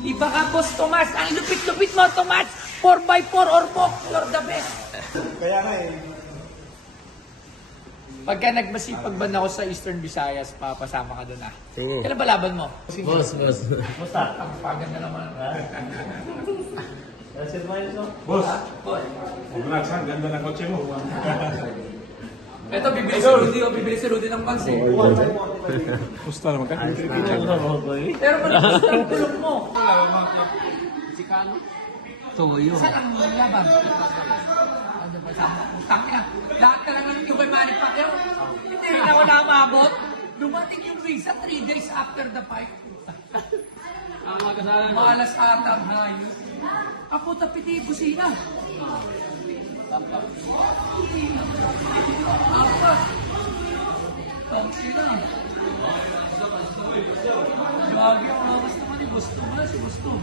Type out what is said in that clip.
Iba ka, Boss Tomas. Ang lupit-lupit mo, Tomas. 4x4 or box, you're the best. Kaya nga eh. Pagka nagmasipag ban ako sa Eastern Visayas, papasama ka doon ah. Sige. Kailan ba laban mo? Boss. Basta. Ang paganda naman. Boss, Boy. congrats ha. Ganda ng kotse mo. Ito, bibili si Rudy o bibili si Rudy ng pants eh. Gusto naman ka? Pero malapit ang tulog mo. Toyo. Saan ang laban? Ano ba sama? Tangina. Lahat na lang ng yung kay Manny Pacquiao. Hindi rin ako namabot. Dumating yung visa 3 days after the fight. Malas atang hayos. Ako tapiti busina. Apa? Ang sila. Lagi ang lakas naman ni Gusto.